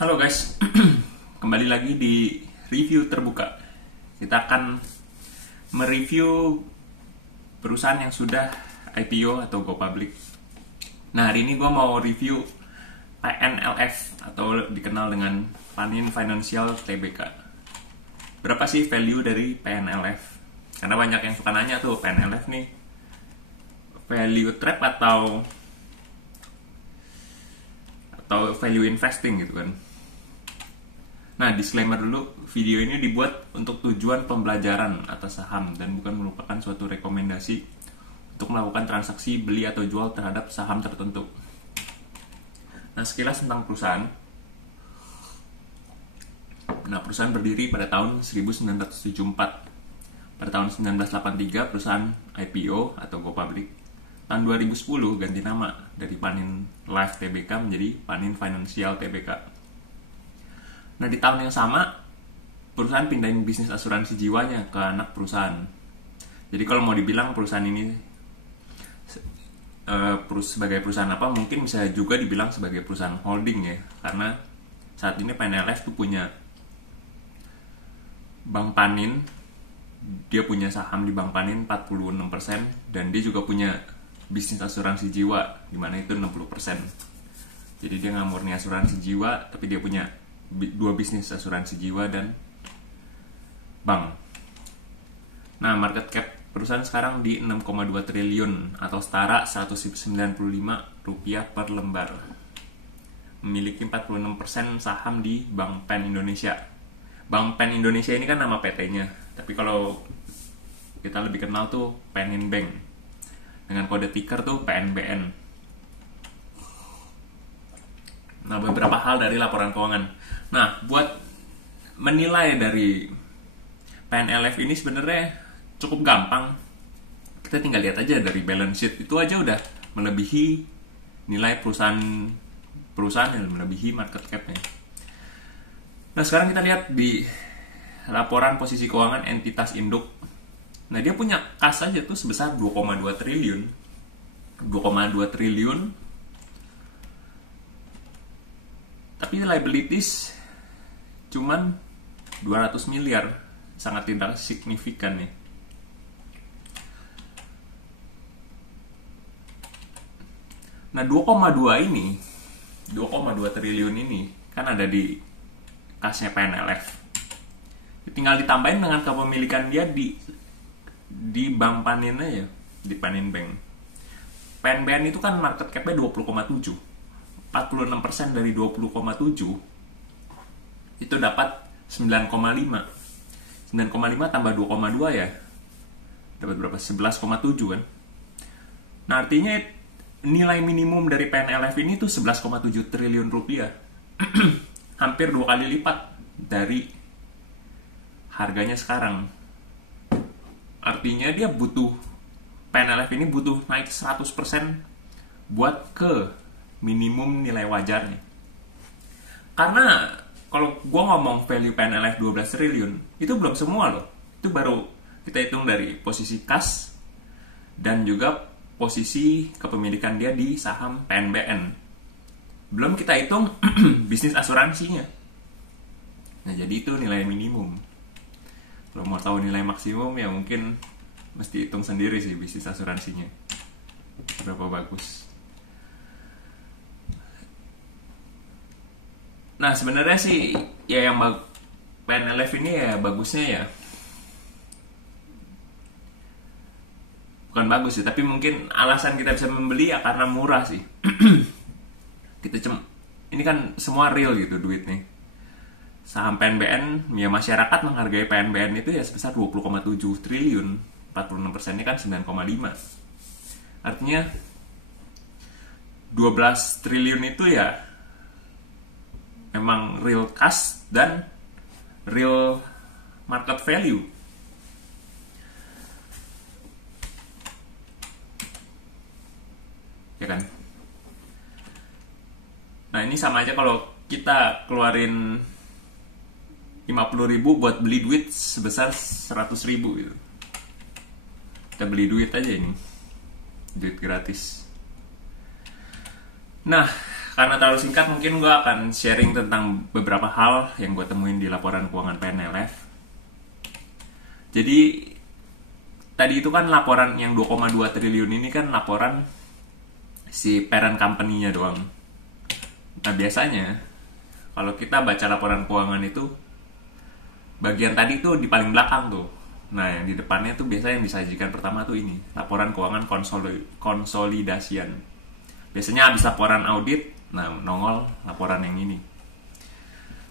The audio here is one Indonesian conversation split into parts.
Halo guys, kembali lagi di review terbuka. Kita akan mereview perusahaan yang sudah IPO atau go public. Nah, hari ini gue mau review PNLF atau dikenal dengan Panin Financial Tbk. Berapa sih value dari PNLF? Karena banyak yang suka nanya tuh, PNLF nih value trap atau value investing gitu kan. Nah, disclaimer dulu, video ini dibuat untuk tujuan pembelajaran atas saham dan bukan merupakan suatu rekomendasi untuk melakukan transaksi beli atau jual terhadap saham tertentu. Nah, sekilas tentang perusahaan. Nah, perusahaan berdiri pada tahun 1974. Pada tahun 1983 perusahaan IPO atau go public. Tahun 2010 ganti nama dari Panin Life Tbk menjadi Panin Financial Tbk. Nah, di tahun yang sama perusahaan pindahin bisnis asuransi jiwanya ke anak perusahaan. Jadi kalau mau dibilang perusahaan ini sebagai perusahaan apa, mungkin bisa juga dibilang sebagai perusahaan holding ya, karena saat ini PNLF tuh punya Bank Panin, dia punya saham di Bank Panin 46% dan dia juga punya bisnis asuransi jiwa di mana itu 60%. Jadi dia nggak murni asuransi jiwa, tapi dia punya dua bisnis asuransi jiwa dan bank. Nah, market cap perusahaan sekarang di 6,2 triliun atau setara 195 rupiah per lembar. Memiliki 46% saham di Bank Pen Indonesia. Bank Pen Indonesia ini kan nama PT-nya, tapi kalau kita lebih kenal tuh Penin Bank dengan kode ticker tuh PNBN. Nah, beberapa hal dari laporan keuangan. Nah, buat menilai dari PNLF ini sebenarnya cukup gampang. Kita tinggal lihat aja dari balance sheet, itu aja udah melebihi nilai perusahaan yang melebihi market cap-nya. Nah, sekarang kita lihat di laporan posisi keuangan entitas induk. Nah, dia punya kas aja tuh sebesar 2,2 triliun. 2,2 triliun. Tapi liabilities cuman 200 miliar. Sangat tidak signifikan nih. Nah, 2,2 triliun ini kan ada di kasnya PNLF. Tinggal ditambahin dengan kepemilikan dia di Bank Panin aja, di Panin Bank. PNBN itu kan market cap-nya 20,7. 46% dari 20,7 itu dapat 9,5. 9,5 tambah 2,2 ya. Dapat berapa? 11,7 kan. Nah, artinya nilai minimum dari PNLF ini tuh 11,7 triliun rupiah. Hampir 2 kali lipat dari harganya sekarang. Artinya dia PNLF ini butuh naik 100% buat ke minimum nilai wajarnya. Karena kalau gue ngomong value PNLF 12 triliun, itu belum semua loh. Itu baru kita hitung dari posisi kas dan juga posisi kepemilikan dia di saham PNBN. Belum kita hitung bisnis asuransinya. Nah, jadi itu nilai minimum. Kalau mau tahu nilai maksimum ya mungkin mesti hitung sendiri sih bisnis asuransinya berapa bagus. Nah, sebenarnya sih ya yang PNLF ini ya bagusnya ya bukan bagus sih, tapi mungkin alasan kita bisa membeli ya karena murah sih. Ini kan semua real gitu duit nih. Saham PNBN, ya masyarakat menghargai PNBN itu ya sebesar 20,7 triliun. 46% ini kan 9,5. Artinya 12 triliun itu ya memang real cash dan real market value. Ya kan? Nah, ini sama aja kalau kita keluarin 50.000 buat beli duit sebesar 100.000 gitu. Kita beli duit aja ini. Duit gratis. Nah, karena terlalu singkat, mungkin gue akan sharing tentang beberapa hal yang gue temuin di laporan keuangan PNLF. Jadi tadi itu kan laporan yang 2,2 triliun ini kan laporan si parent company-nya doang. Nah biasanya kalau kita baca laporan keuangan itu, bagian tadi tuh di paling belakang tuh. Nah yang di depannya tuh biasanya yang disajikan pertama tuh ini, laporan keuangan konsolidasian. Biasanya habis laporan audit, nah nongol laporan yang ini.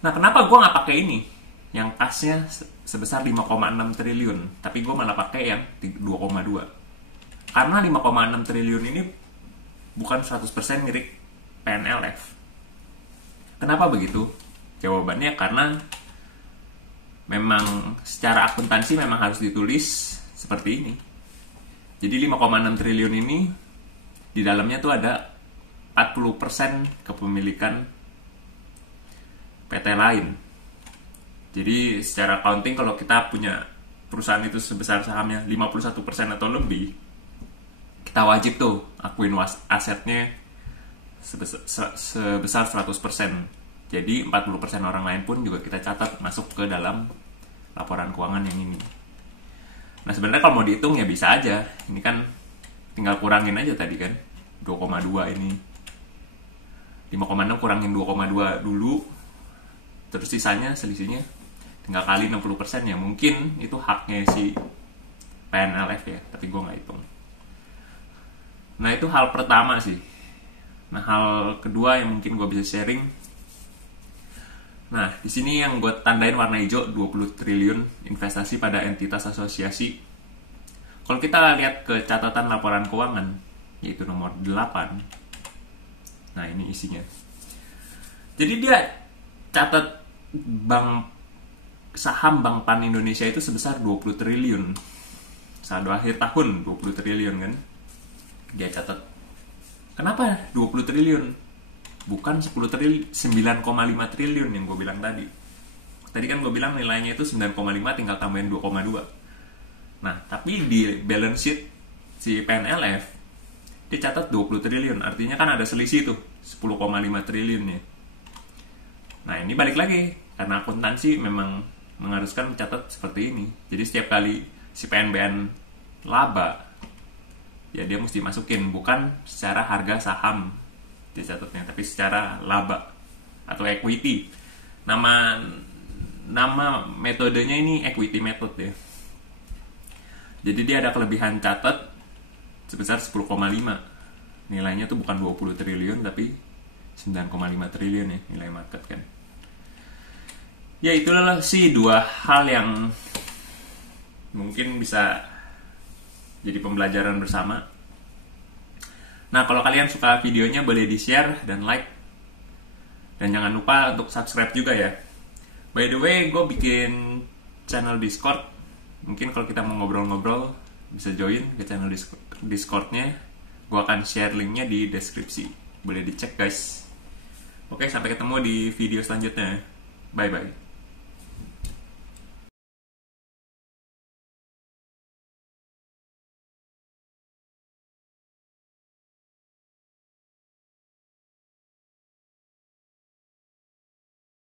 Nah kenapa gue nggak pakai ini yang kasnya sebesar 5,6 triliun, tapi gue malah pakai yang 2,2? Karena 5,6 triliun ini bukan 100% milik PNLF. Kenapa begitu? Jawabannya karena memang secara akuntansi memang harus ditulis seperti ini. Jadi 5,6 triliun ini di dalamnya tuh ada 40% kepemilikan PT lain. Jadi secara accounting kalau kita punya perusahaan itu sebesar sahamnya 51% atau lebih, kita wajib tuh akuin asetnya sebesar 100%. Jadi 40% orang lain pun juga kita catat masuk ke dalam laporan keuangan yang ini. Nah sebenarnya kalau mau dihitung ya bisa aja. Ini kan tinggal kurangin aja tadi kan 2,2 ini, 5,6 kurangin 2,2 dulu, terus sisanya selisihnya tinggal kali 60%, ya mungkin itu haknya si PNLF ya, tapi gue nggak hitung. Nah itu hal pertama sih. Nah hal kedua yang mungkin gue bisa sharing, nah di sini yang gue tandain warna hijau 20 triliun investasi pada entitas asosiasi. Kalau kita lihat ke catatan laporan keuangan, yaitu nomor 8, nah ini isinya. Jadi dia catat saham Bank Pan Indonesia itu sebesar 20 triliun. Saldo akhir tahun 20 triliun kan. Dia catat. Kenapa 20 triliun? Bukan 10 triliun, 9,5 triliun yang gue bilang tadi. Tadi kan gue bilang nilainya itu 9,5 tinggal tambahin 2,2. Nah, tapi di balance sheet si PNLF dia catat 20 triliun. Artinya kan ada selisih tuh 10,5 triliun ya. Nah, ini balik lagi karena akuntansi memang mengharuskan mencatat seperti ini. Jadi setiap kali si PNBN laba, ya dia mesti masukin, bukan secara harga saham dicatatnya, tapi secara laba atau equity. Nama metodenya ini equity method ya. Jadi dia ada kelebihan catat sebesar 10,5. Nilainya tuh bukan 20 triliun tapi 9,5 triliun ya nilai market kan. Ya itulah sih dua hal yang mungkin bisa jadi pembelajaran bersama. Nah kalau kalian suka videonya boleh di share dan like. Dan jangan lupa untuk subscribe juga ya. By the way, gue bikin channel Discord. Mungkin kalau kita mau ngobrol-ngobrol bisa join ke channel Discord-nya. Gue akan share linknya di deskripsi. Boleh dicek guys. Oke, sampai ketemu di video selanjutnya. Bye-bye.